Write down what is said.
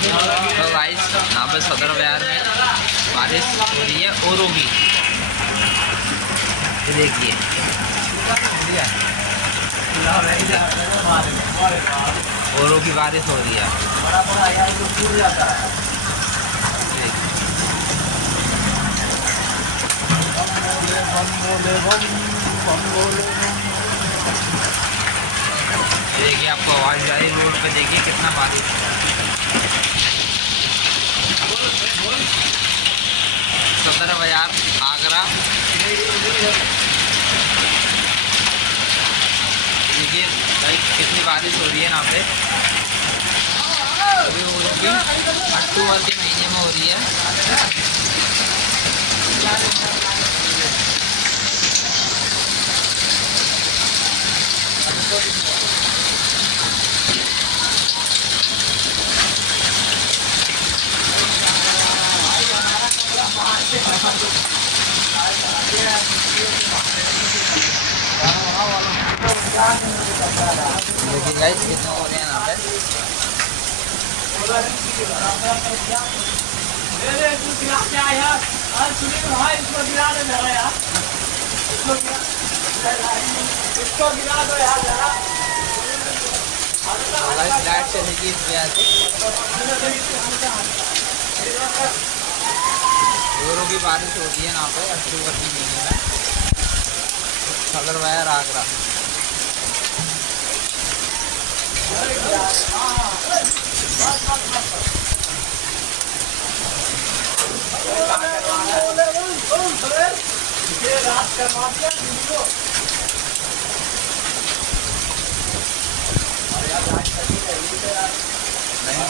तो गाइस यहाँ पे सदर बाजार में बारिश हो रही है ओरों की। ये देखिए ओरों की बारिश हो रही है। देखिए आपको आवाज़ जा रही रोड पे, देखिए कितना बारिश। सदर बाजार आगरा। देखिए भाई कितनी बारिश हो रही है यहाँ पे। अभी वो लोग भी अक्टूबर के महीने में हो रही है। देखिए गाइस कितना हो रहे हैं यहाँ पे। लाइट चलेगी इस वजह से। जोरों की बारिश होती है यहाँ पे अक्टूबर के महीने में। सदर बाजार आगरा। नहीं